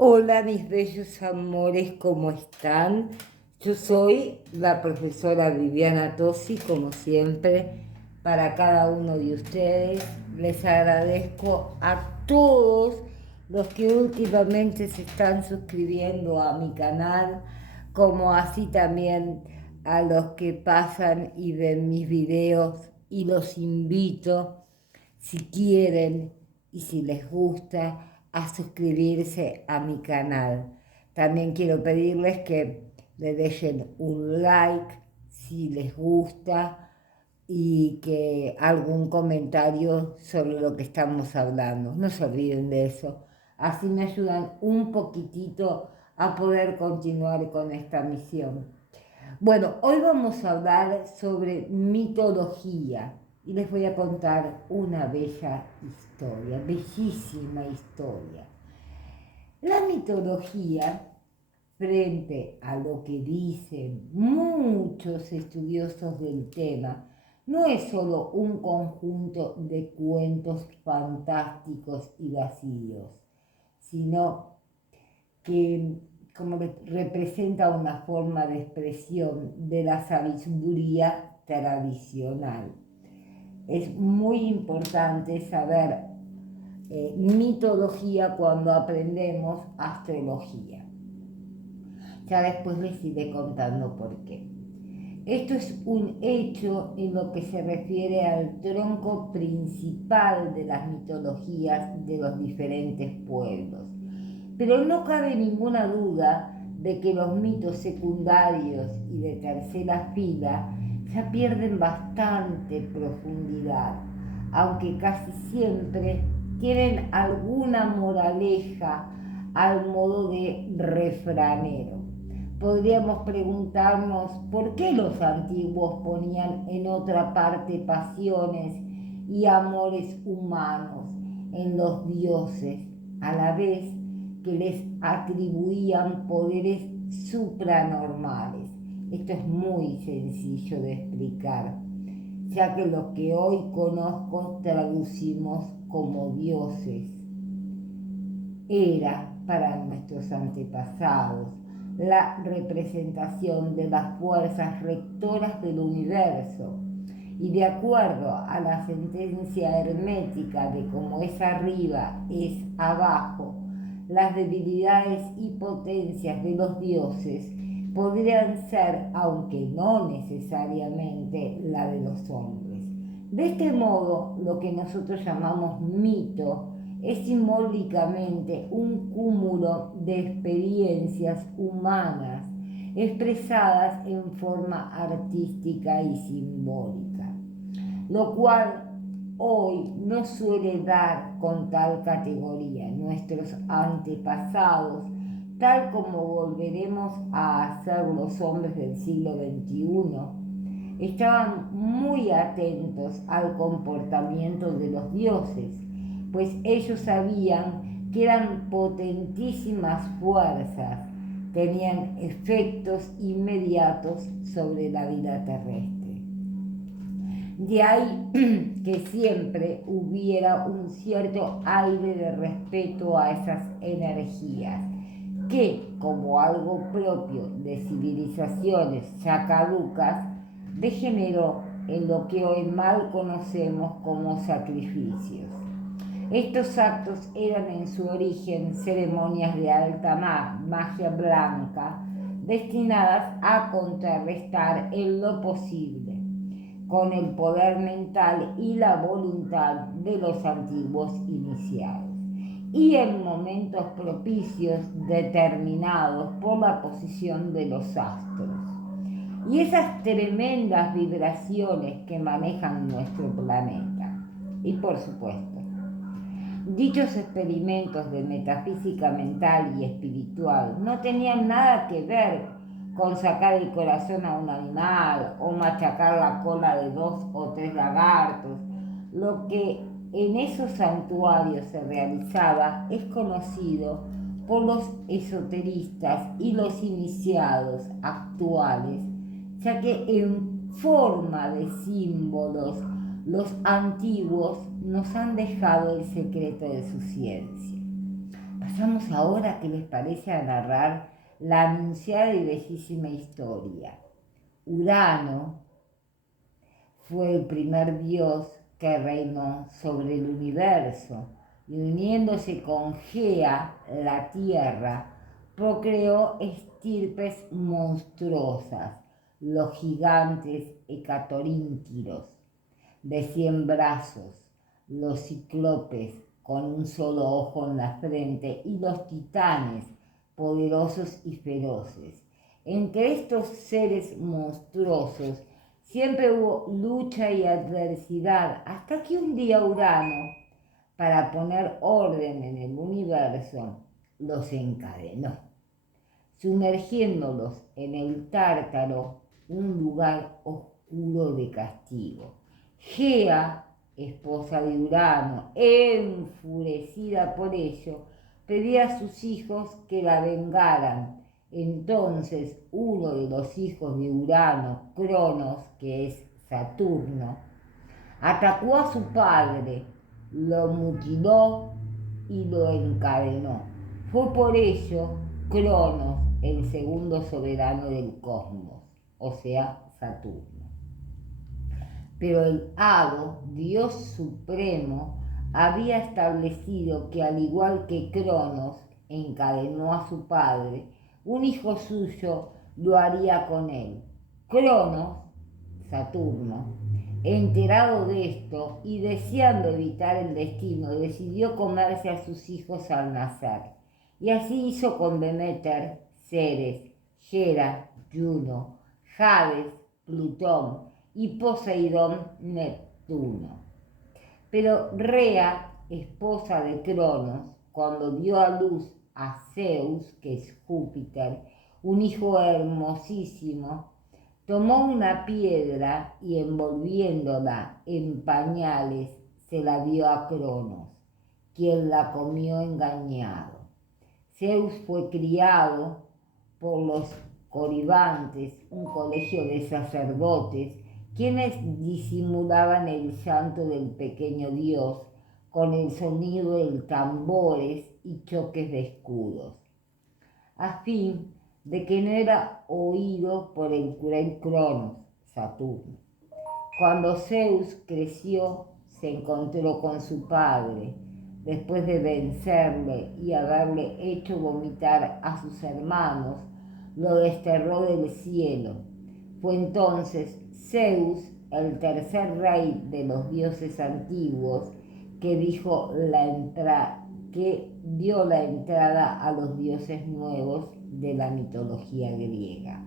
Hola mis bellos amores, ¿cómo están? Yo soy la profesora Viviana Tosi, como siempre, para cada uno de ustedes. Les agradezco a todos los que últimamente se están suscribiendo a mi canal, como así también a los que pasan y ven mis videos, y los invito, si quieren y si les gusta, a suscribirse a mi canal. También quiero pedirles que le dejen un like si les gusta y que algún comentario sobre lo que estamos hablando. No se olviden de eso. Así me ayudan un poquitito a poder continuar con esta misión. Bueno, hoy vamos a hablar sobre mitología y les voy a contar una bella historia, bellísima historia. La mitología, frente a lo que dicen muchos estudiosos del tema, no es solo un conjunto de cuentos fantásticos y vacíos, sino que como representa una forma de expresión de la sabiduría tradicional. Es muy importante saber mitología cuando aprendemos astrología. Ya después les iré contando por qué. Esto es un hecho en lo que se refiere al tronco principal de las mitologías de los diferentes pueblos. Pero no cabe ninguna duda de que los mitos secundarios y de tercera fila ya pierden bastante profundidad, aunque casi siempre tienen alguna moraleja al modo de refranero. Podríamos preguntarnos por qué los antiguos ponían en otra parte pasiones y amores humanos en los dioses, a la vez que les atribuían poderes supranormales. Esto es muy sencillo de explicar, ya que lo que hoy conozco traducimos como dioses era para nuestros antepasados la representación de las fuerzas rectoras del universo, y de acuerdo a la sentencia hermética de cómo es arriba es abajo, las debilidades y potencias de los dioses podrían ser, aunque no necesariamente, la de los hombres. De este modo, lo que nosotros llamamos mito es simbólicamente un cúmulo de experiencias humanas expresadas en forma artística y simbólica, lo cual hoy no suele dar con tal categoría. Nuestros antepasados, tal como volveremos a hacer los hombres del siglo XXI, estaban muy atentos al comportamiento de los dioses, pues ellos sabían que eran potentísimas fuerzas, tenían efectos inmediatos sobre la vida terrestre. De ahí que siempre hubiera un cierto aire de respeto a esas energías, que, como algo propio de civilizaciones ya caducas, degeneró en lo que hoy mal conocemos como sacrificios. Estos actos eran en su origen ceremonias de alta magia blanca, destinadas a contrarrestar en lo posible con el poder mental y la voluntad de los antiguos iniciados, y en momentos propicios determinados por la posición de los astros y esas tremendas vibraciones que manejan nuestro planeta. Y por supuesto, dichos experimentos de metafísica mental y espiritual no tenían nada que ver con sacar el corazón a un animal o machacar la cola de 2 o 3 lagartos. Lo que en esos santuarios se realizaba es conocido por los esoteristas y los iniciados actuales, ya que en forma de símbolos los antiguos nos han dejado el secreto de su ciencia. Pasamos ahora, ¿qué les parece, a narrar la anunciada y bellísima historia? Urano fue el primer dios que reinó sobre el universo y uniéndose con Gea, la tierra, procreó estirpes monstruosas, los gigantes hecatorínquiros, de 100 brazos, los cíclopes con un solo ojo en la frente y los titanes, poderosos y feroces. Entre estos seres monstruosos siempre hubo lucha y adversidad, hasta que un día Urano, para poner orden en el universo, los encadenó, sumergiéndolos en el Tártaro, un lugar oscuro de castigo. Gea, esposa de Urano, enfurecida por ello, pedía a sus hijos que la vengaran. Entonces uno de los hijos de Urano, Cronos, que es Saturno, atacó a su padre, lo mutiló y lo encadenó. Fue por ello Cronos el segundo soberano del cosmos, o sea, Saturno. Pero el Hado, Dios supremo, había establecido que al igual que Cronos encadenó a su padre, un hijo suyo lo haría con él. Cronos, Saturno, enterado de esto y deseando evitar el destino, decidió comerse a sus hijos al nacer. Y así hizo con Deméter, Ceres, Hera, Juno, Hades, Plutón y Poseidón, Neptuno. Pero Rea, esposa de Cronos, cuando dio a luz a Zeus, que es Júpiter, un hijo hermosísimo, tomó una piedra y envolviéndola en pañales se la dio a Cronos, quien la comió engañado. Zeus fue criado por los Coribantes, un colegio de sacerdotes, quienes disimulaban el llanto del pequeño dios con el sonido de tambores y choques de escudos, a fin de que no era oído por el cruel Cronos, Saturno. Cuando Zeus creció, se encontró con su padre, después de vencerle y haberle hecho vomitar a sus hermanos, lo desterró del cielo. Fue entonces Zeus, el tercer rey de los dioses antiguos, que dio la entrada a los dioses nuevos de la mitología griega.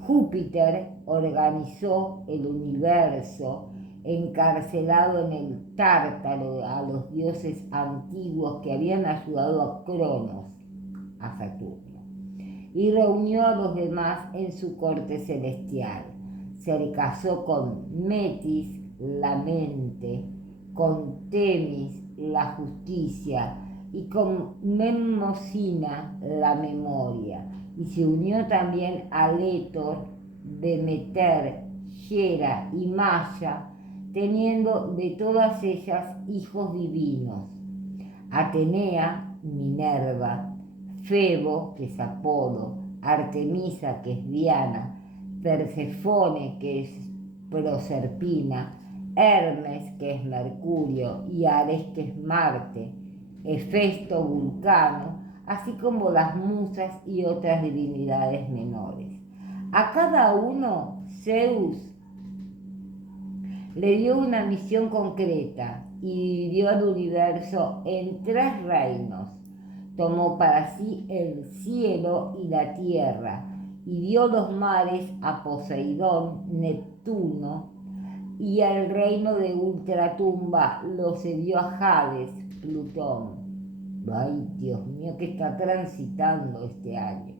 Júpiter organizó el universo, encarcelado en el Tártaro a los dioses antiguos que habían ayudado a Cronos, a Saturno, y reunió a los demás en su corte celestial. Se casó con Metis, la mente, con Temis, la justicia, y con Mnemosyna, la memoria, y se unió también a Letor, Demeter, Hera y Maya, teniendo de todas ellas hijos divinos: Atenea, Minerva, Febo, que es Apolo, Artemisa, que es Diana, Persefone, que es Proserpina, Hermes, que es Mercurio, y Ares, que es Marte, Hefesto, Vulcano, así como las musas y otras divinidades menores. A cada uno Zeus le dio una misión concreta y dividió al universo en 3 reinos. Tomó para sí el cielo y la tierra y dio los mares a Poseidón, Neptuno, y el reino de ultratumba lo cedió a Hades, Plutón. Ay, Dios mío, que está transitando este año.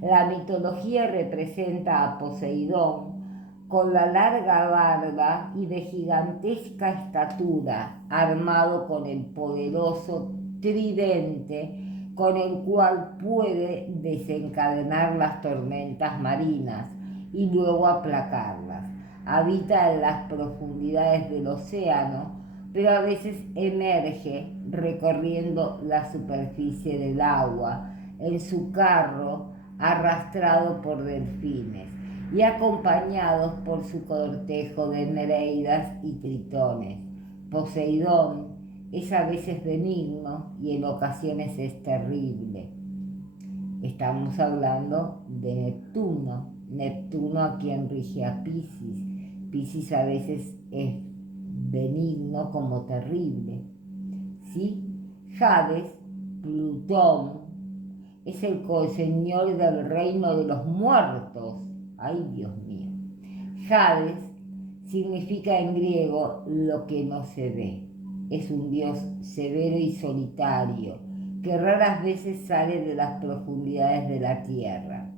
La mitología representa a Poseidón con la larga barba y de gigantesca estatura, armado con el poderoso tridente con el cual puede desencadenar las tormentas marinas y luego aplacarlas. Habita en las profundidades del océano, pero a veces emerge recorriendo la superficie del agua en su carro arrastrado por delfines y acompañados por su cortejo de Nereidas y tritones. Poseidón es a veces benigno y en ocasiones es terrible. Estamos hablando de Neptuno. Neptuno a quien rige a Piscis. Piscis a veces es benigno como terrible. ¿Sí? Hades, Plutón, es el coseñor del reino de los muertos. ¡Ay, Dios mío! Hades significa en griego lo que no se ve. Es un dios severo y solitario, que raras veces sale de las profundidades de la tierra.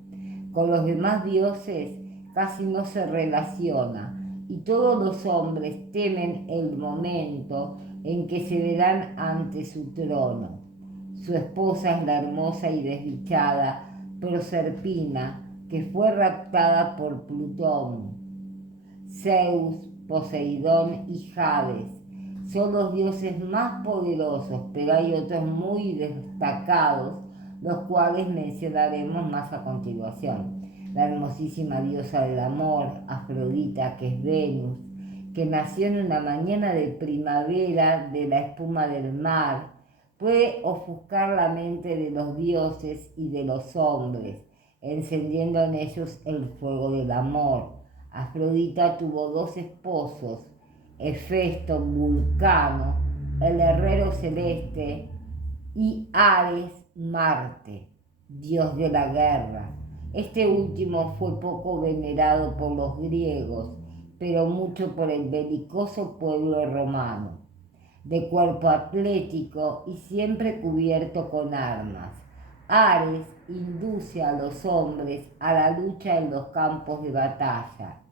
Con los demás dioses casi no se relaciona, y todos los hombres temen el momento en que se verán ante su trono. Su esposa es la hermosa y desdichada Proserpina, que fue raptada por Plutón. Zeus, Poseidón y Hades son los dioses más poderosos, pero hay otros muy destacados, los cuales mencionaremos más a continuación. La hermosísima diosa del amor, Afrodita, que es Venus, que nació en una mañana de primavera de la espuma del mar, puede ofuscar la mente de los dioses y de los hombres, encendiendo en ellos el fuego del amor. Afrodita tuvo 2 esposos, Hefesto, Vulcano, el herrero celeste, y Ares, Marte, dios de la guerra. Este último fue poco venerado por los griegos, pero mucho por el belicoso pueblo romano. De cuerpo atlético y siempre cubierto con armas, Ares induce a los hombres a la lucha en los campos de batalla.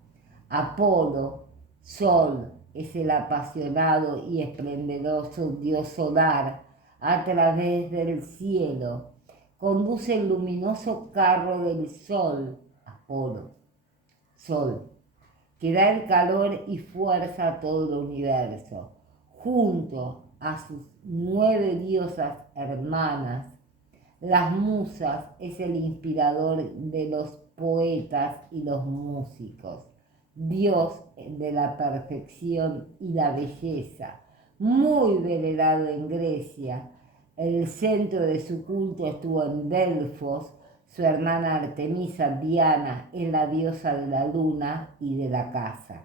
Apolo, Sol, es el apasionado y esplendoroso dios solar. A través del cielo conduce el luminoso carro del sol, Apolo, Sol, que da el calor y fuerza a todo el universo. Junto a sus 9 diosas hermanas, las musas es el inspirador de los poetas y los músicos, dios de la perfección y la belleza, muy venerado en Grecia. El centro de su culto estuvo en Delfos. Su hermana Artemisa, Diana, es la diosa de la luna y de la caza.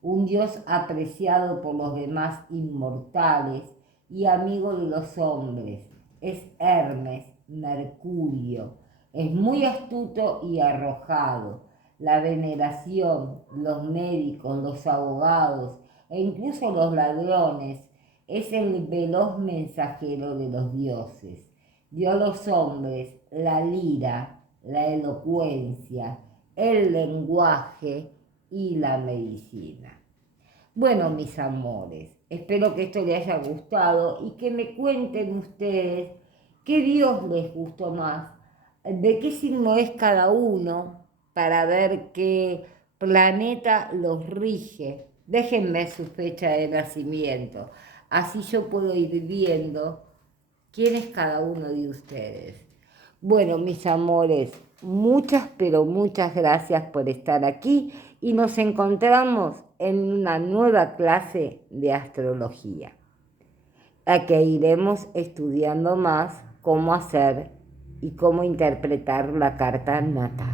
Un dios apreciado por los demás inmortales y amigo de los hombres. Es Hermes, Mercurio. Es muy astuto y arrojado. La veneración, los médicos, los abogados e incluso los ladrones es el veloz mensajero de los dioses. Dio a los hombres la lira, la elocuencia, el lenguaje y la medicina. Bueno, mis amores, espero que esto les haya gustado y que me cuenten ustedes qué dios les gustó más, de qué signo es cada uno, para ver qué planeta los rige. Déjenme su fecha de nacimiento, así yo puedo ir viendo quién es cada uno de ustedes. Bueno, mis amores, muchas, pero muchas gracias por estar aquí y nos encontramos en una nueva clase de astrología, a que iremos estudiando más cómo hacer y cómo interpretar la carta natal.